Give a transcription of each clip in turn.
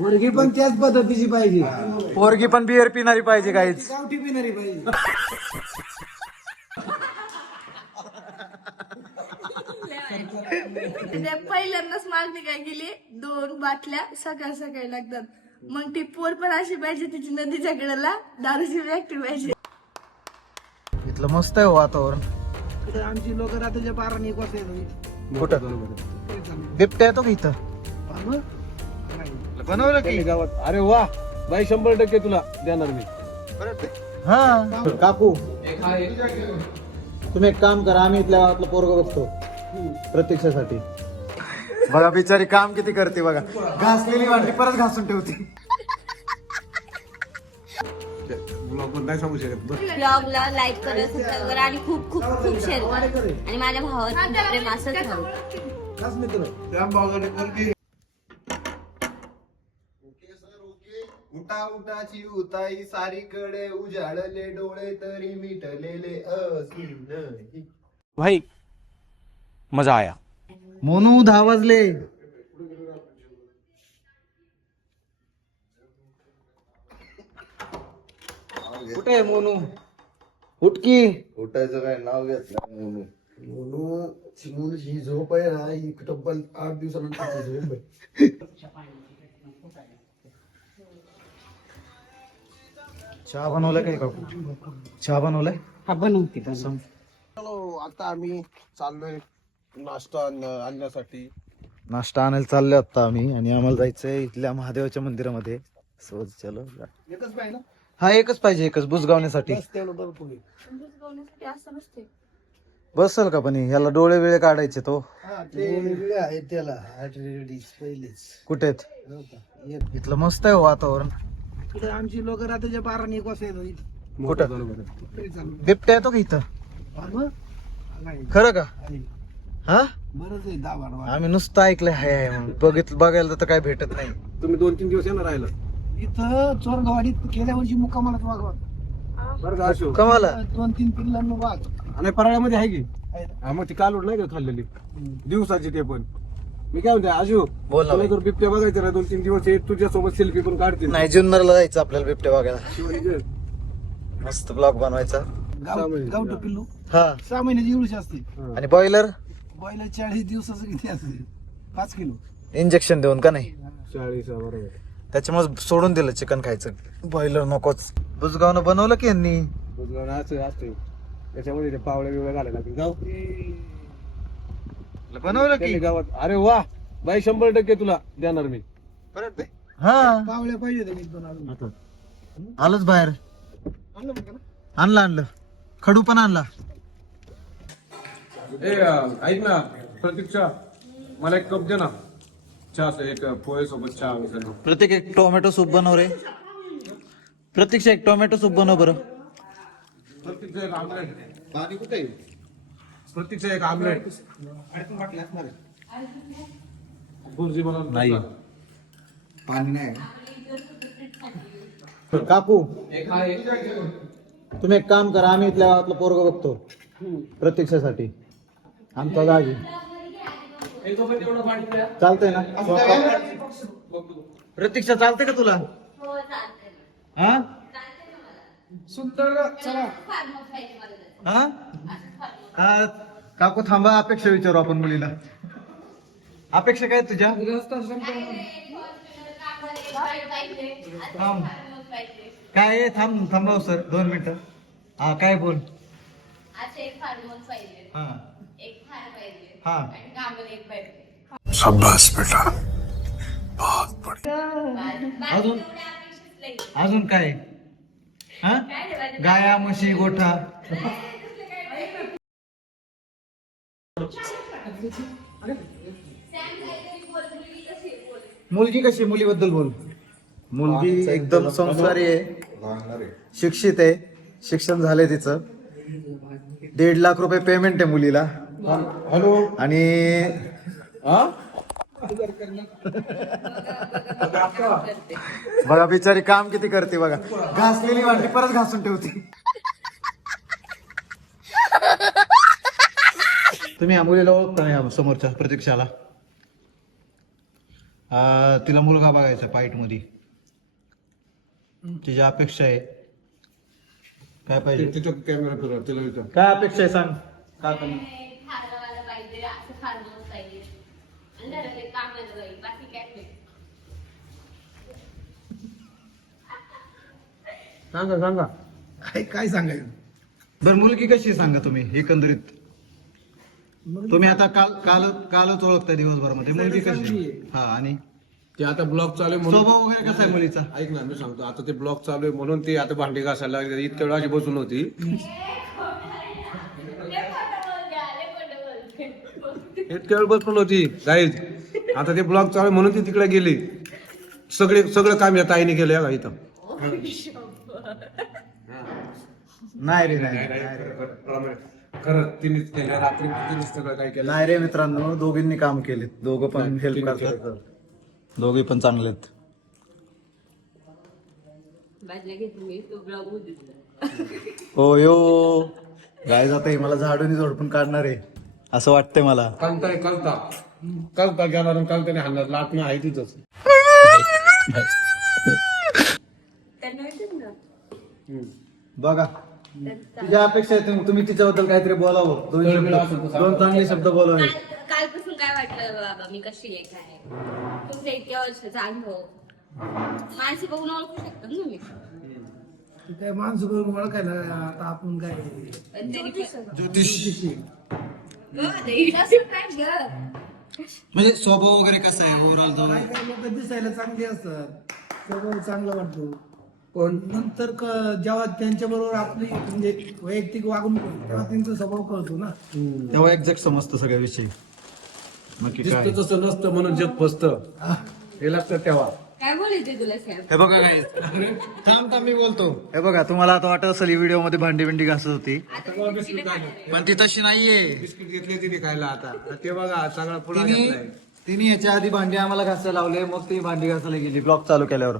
पोरगी पण त्याच पद्धतीची पाहिजे, पोरगी पण बिअर पिणारी पाहिजे काहीच. गावठी पिणारी पाहिजे. पहिल्यांदाच मागणी काय केली, 2 बाटल्या सकाळ सकाळी लागतात. मग ती पोर पण अशी पाहिजे, तिची नदीच्या कडेला दारूची व्यक्ती पाहिजे. इथलं मस्त आहे वातावरण. इथं आमची लोक रात्रीच्या 12-1 वाजता येतात. कुठं बिबट्या येतो का इथं? बनवलं की गावात. अरे वा बाई, 100% तुला देणार मी. हा. काकू तुम्ही एक काम करा, आम्ही इथल्या गावातलं पोरग बघतो प्रतीक्षेसाठी. बघा बिचारी काम किती करते बघा. घासलेली वाटी परत घासून ठेवते. ब्लॉगला लाईक करा, सबस्क्राईब करा आणि खूप खूप खूप शेअर करा. आणि माझ्या भावाचं प्रेम असंच राहू. उठा उठाची उताई सारीकडे उजाडले डोळे तरी मिटलेले असून भाई मजा आया. मोनू 10 वाजले. कुठे आहे मोनू? उठकी. उठायचं काय नाव घेतलं म्हणून ही झोप आहे ना, ही तब्बल 8 दिवसानंतर झोप आहे. चहा बनवलाय काय काकू? चहा बनवलाय? हा बनवते. आता आम्ही चाललोय नाश्ता आणण्यासाठी. नाश्ता आणायला चाललोय आता आम्ही, आणि आम्हाला जायचंय इथल्या महादेवाच्या मंदिरामध्ये. चलो. एकच पाहिजे ना, हा एकच पाहिजे, एकच बुजगावण्यासाठी. तेवढं बरं पुढे. गवण्यासाठी असं नसते. बसल का पण ह्याला डोळे वेळे काढायचे तो. ते वेगळे आहे त्याला पहिलेच कुठे आहेत? हो का? इथलं मस्त आहे वातावरण. इथं आमची लोक रात्रीच्या 12-1 वाजता येतात. कुठं तरी चालू. बिबट्या येतो का इथं? मग? नाही. खरं का? आहे. हा बरंच आहे 10-12 आम्ही नुसतं ऐकलंय हाय हाय म्हणून. बघायला तर काय भेटत नाही. तुम्ही 2-3 दिवस येणार राहिला इथं चोरगवाडीत गेल्या वर्षी मुक्कामालाच वागवा. बरं का अशोक? कमाला 2-3 पिल्लांना वाघ आणि पराळ्यामध्ये आहे की आहे ना. हा, मग ती कालवड नाही का खाल्लेली दिवसाची. ते पण मी काय म्हणते अशोक, बोल ना तुला बाई. जर बिबट्या बघायचं ना 2-3 दिवस तुझ्या सोबत सेल्फी पण काढतील. नाही, जुन्नरला जायचं आपल्याला बिबट्या बघायला. शिवाजी मस्त ब्लॉग बनवायचा. गावठं पिल्लू हा. 6 महिन्याची एवढीची असते. आणि बॉयलर बॉयलर 40 दिवसाचं किती असते? 5 किलो. इंजेक्शन देऊन का नाही? 40 बरोबर. त्याच्यामुळे सोडून दिलं चिकन खायचं. बॉयलर नकोच. बुजगावनं बनवलं की यांनी. असं असते त्याच्यामध्ये ते पावळे बिवळे घालायला लागतील. गाव बनवलं त्यांनी की गावात. अरे वा बाई, 100% तुला देणार मी. हा. पावल्या पाहिजे तर 1-2 अजून. आलोच बाहेर. आणलं खडू पण आणला. ऐक ना प्रतीक्षा, मला एक कप दे ना चहा. एक पोहे सोबत चहा. प्रत्येक एक टोमॅटो सूप बनव रे. प्रतीक्षा एक टोमॅटो सूप बनव बरं. प्रतीक्षा एक आमलेट. पाणी कुठे आहे? प्रतीक्षा एक आमलेट. भुर्जी बनवून नाही. पाणी नाही. काकू तुम्ही एक काम करा, आम्ही इथल्या गावातलं पोरग बघतो प्रतीक्षेसाठी. आमचा दाजी चालतंय ना? प्रतीक्षा चालते का तुला? हा सुंदर चला. हा? काकू थांबा, अपेक्षा विचारू आपण मुलीला. अपेक्षा काय तुझ्या? थांब. काय आहे? थांबव सर 2 मिनिटं. हा काय बोल. हा हा. अजून काय? हा गाया म्हशी गोठा. मुलगी कशी? मुलीबद्दल बोल. मुलगी एकदम संस्कारी आहे, शिक्षित आहे, शिक्षण झालंय तिचं. 1.5 लाख रुपये पेमेंट आहे मुलीला. हॅलो. आणि बघा बिचारी काम किती करते बघा. घासलेली वाटी परत घासून ठेवते. तुम्ही या मुलीला ओळखता ना, या समोरच्या प्रतीक्षाला? तिला मुलगा बघायचा पाईट मध्ये. तिची अपेक्षा आहे काय पाहिजे, तिच्या कॅमेरा फिरव तिला विचार. काय अपेक्षा आहे सांग. काय पण खारवाला पाहिजे, असं खारवलं पाहिजे आणि घरातले कामाला पाहिजे, बाकी काय नाही. सांगा काय सांगायचं. बरं मुलगी कशी आहे सांगा तुम्ही एकंदरीत. तुम्ही आता कालच ओळखताय दिवसभरामध्ये. मुलगी कशी आहे? हा आणि ते आता ब्लॉग चालू आहे म्हणून. स्वभाव वगैरे कसा आहे मुलीचा. ऐक ना मी सांगतो, आता ते ब्लॉग चालू आहे म्हणून ती आता भांडी घासायला लागली. इतक्या वेळ अशी बसून होती. इतक्या वेळ बसून होती गाईज. आता ते ब्लॉग चालू आहे म्हणून ती तिकडे गेली. सगळं काम या ताईने केलं का इथं. नाही रे नाही खरं तिनेच केलं, रात्री तिनेच सगळं काय केलं. नाही रे मित्रांनो, दोघींनी काम केले. दोघं पण हेल्प करतात. दोघे पण चांगलेत. बाजल्या घेतली मी, तो ब्लॉग होती. हो यो गाय जाता मला झाडून झोडपून काढणार आहे असं वाटतंय मला. कलता गेला आणि कलताने हाणणार. लाटणं आहे तिथंच. त्यांना माहितीच ना. बघा तुझ्या अपेक्षा आहे तुम्ही तिच्याबद्दल काहीतरी बोलावं. दोन चांगले शब्द बोलावे. कालपासून काय वाटलं बाबा मी कशी आहे काय तुमच्या इतक्या वर्षाचा अनुभव माणसे बघून ओळखू शकतात ना मी. काय माणसं बघून ओळखायला आता आपण काय पण तरी पण- ज्योतिष हो, ते असं नाही गं. म्हणजे स्वभाव वगैरे कसा आहे ओव्हरऑल तो. काय काय लोक दिसायला चांगले असतात, स्वभाव चांगला वाटतो, पण नंतर जेव्हा त्यांच्या बरोबर आपली म्हणजे वैयक्तिक वागणूक होते, तेव्हा त्यांचा स्वभाव कळतो ना. तेव्हा एक्झॅक्ट समजतं सगळ्या विषयी. नक्की काय दिसतं तसं नसतं म्हणून जग फसतं. हे लक्षात ठेवा. काय बोलायचे तुला सॅम. हे बघा काय थांब मी बोलतो. हे बघा तुम्हाला आता वाटत असेल ही व्हिडिओ मध्ये भांडी बिंडी घासत होती आता बिस्किट खाणार. पण ती तशी नाहीये. बिस्किट घेतले तिने खायला. आता ते बघा सगळा पुढे घेतलाय. तिने याच्या आधी भांडी आम्हाला घासायला लावले, मग ती भांडी घासायला गेली ब्लॉग चालू केल्यावर.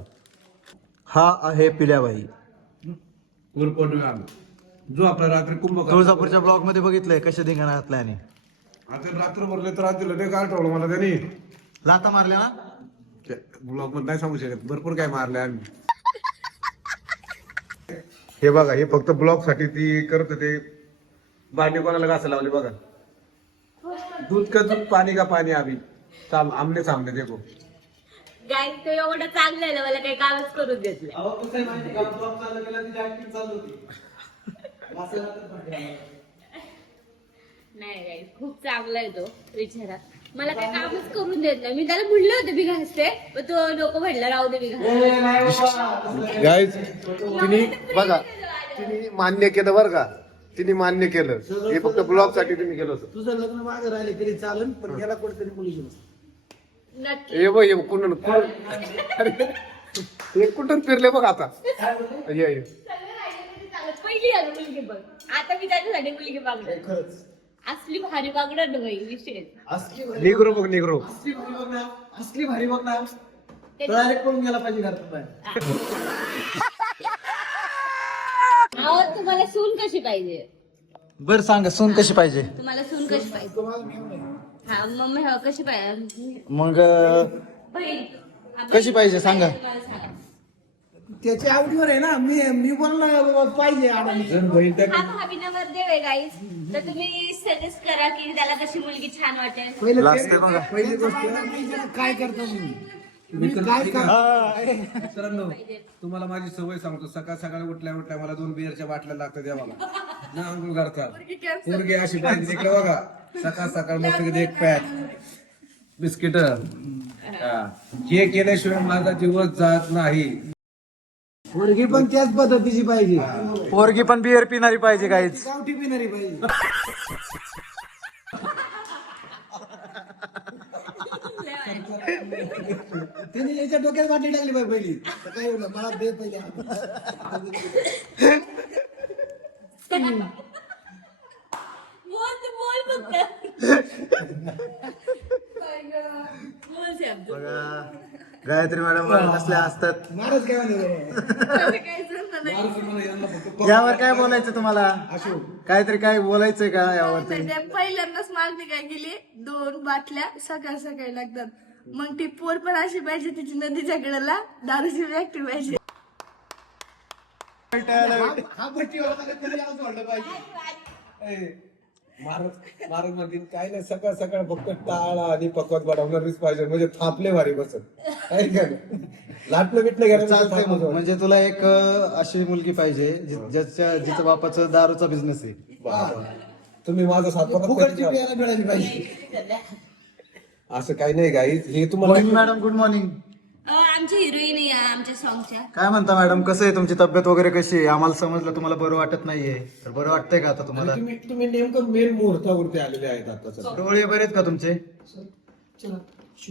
हा आहे पिल्याबाई. गुरुपौर्णिमा जो आपला रात्री कुंभ तुळजापूरच्या ब्लॉग मध्ये बघितलंय कशा धिंगाणा घातलाय. आणि आता रात्र भरले तर रात्री लय काय ठेवलं मला त्यांनी. लाता मारल्या ना. ब्लॉग मध्ये नाही सांगू शकत. भरपूर काय मारले आम्ही. हे बघा हे फक्त ब्लॉग साठी ती करत ते. भांडी कोणाला घासायला लावली बघा. दूध का दूध पाणी का पाणी आम्ही आमने सामने देखो. गाईस तो एवढं चांगलं आहे ना, मला काही कामच करून देत नाही. नाही गाईस खूप चांगला आहे तो विचारात. मला काही कामच करून देत नाही. मी त्याला म्हणलं होतं मी घासते, पण तो नको म्हटलं राहू दे मी घासते. गाईज तिने बघा तिने मान्य केलं बरं का. तिने मान्य केलं. हे फक्त ब्लॉग साठी तिने केलं होतं. तुझं लग्न मागे राहिले तरी चालेल, पण याला कुठेतरी मुली नक्की. हे बघ हे कुठून हे कुठून फिरले बघ आता. ये. पहिली आली मुलगी बघ. आता मी त्याच्यासाठी मुलगी मागणार. असली भारी मागणार ना बाई विषय. निग्रो बघ निग्रो. असली भारी बघ ना. डायरेक्ट पळून गेला पाहिजे घरात बाहेर. अहो तुम्हाला सून कशी पाहिजे. बरं सांगा सून कशी पाहिजे. तुम्हाला सून कशी पाहिजे. हा मम्मी हो कशी पाहिजे. मग बहीण कशी पाहिजे सांगा. तुम्हाला सांगा. त्याच्या आवडीवर आहे ना. मी बोलला पाहिजे आडणी. हा भाभी नवरदेव आहे गाईस, तर तुम्ही सजेस्ट करा की त्याला कशी मुलगी छान वाटेल. पहिले लागते बघा. पहिली गोष्ट काय करतो मी काय करतो. मित्रांनो तुम्हाला माझी सवय सांगतो. सकाळ सकाळी उठल्या उठल्या मला 2 बिअरच्या बाटल्या लागतात देवाला. ना अंघोळ करतात. पोरगी अशी पाहिजे इकडे बघा. सकाळ सकाळ मस्त एक पॅक बिस्किट. हे केल्याशिवाय माझा दिवस जात नाही. मुलगी पण त्याच पद्धतीची पाहिजे. पोरगी पण बिअर पिणारी पाहिजे काहीच. गावठी पिणारी पाहिजे. तिने याच्या डोक्यात वाटी टाकली पाहिजे पहिली. तर काय होईल मला दे पहिले. बोल फक्त. बोल सॅम. बघा गायत्री मॅडम असल्या असतात. महाराज काय म्हणले यावर काय बोलायचं तुम्हाला. काहीतरी काय बोलायचंय का यावरती. पहिल्यांदाच मागणी काय केली, 2 बाटल्या सकाळ सकाळी लागतात. मग ती पोर पण अशी पाहिजे तिची नदीच्या कडेला दारूची व्यक्ती पाहिजे. महाराज म्हणतील काय नाही सकाळ सकाळ फक्त टाळा आणि पकवान बनवणारीच पाहिजे म्हणजे थापले भारी बसत आहे का नाही? लाटणं बिटणं घ्यायला चालतंय मग. म्हणजे तुला एक अशी मुलगी पाहिजे जिच्या बापाचं दारूचा बिझनेस आहे. तुम्ही माझा सातबारा फुकटची प्यायला मिळाली पाहिजे. असं काही नाही गाई हे तुम्हाला मॅडम गुड मॉर्निंग. आमची हिरोईन आहे आमच्या सॉंगच्या. काय म्हणता मॅडम, कसं आहे तुमची तब्येत वगैरे कशी आहे? आम्हाला समजलं तुम्हाला बरं वाटत नाहीये, तर बरं वाटतंय का आता तुम्हाला? तुम्ही नेमकं मेन मुहूर्तावरती आलेले आहेत आता. डोळे बरे आहेत का तुमचे?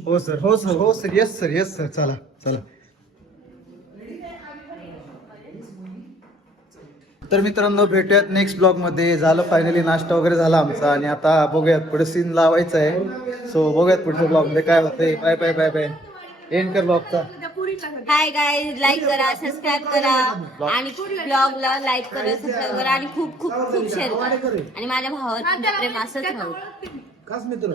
हो सर, हो सर, हो sir, yes sir, yes sir. चला चला. तर मित्रांनो भेटूयात नेक्स्ट ब्लॉग मध्ये. झालं फायनली नाश्ता वगैरे झाला आमचा आणि आता बघूयात पुढे सीन लावायचा आहे. सो बघूयात पुढच्या ब्लॉग मध्ये काय होतंय. Bye bye bye bye. End कर ब्लॉगचा. हाय गाईज, लाईक करा, सबस्क्राईब करा आणि ब्लॉगला लाईक करा, सबस्क्राईब करा आणि खूप खूप खूप शेअर करा आणि माझ्या भावाचं प्रेम असंच राहू. खास मित्र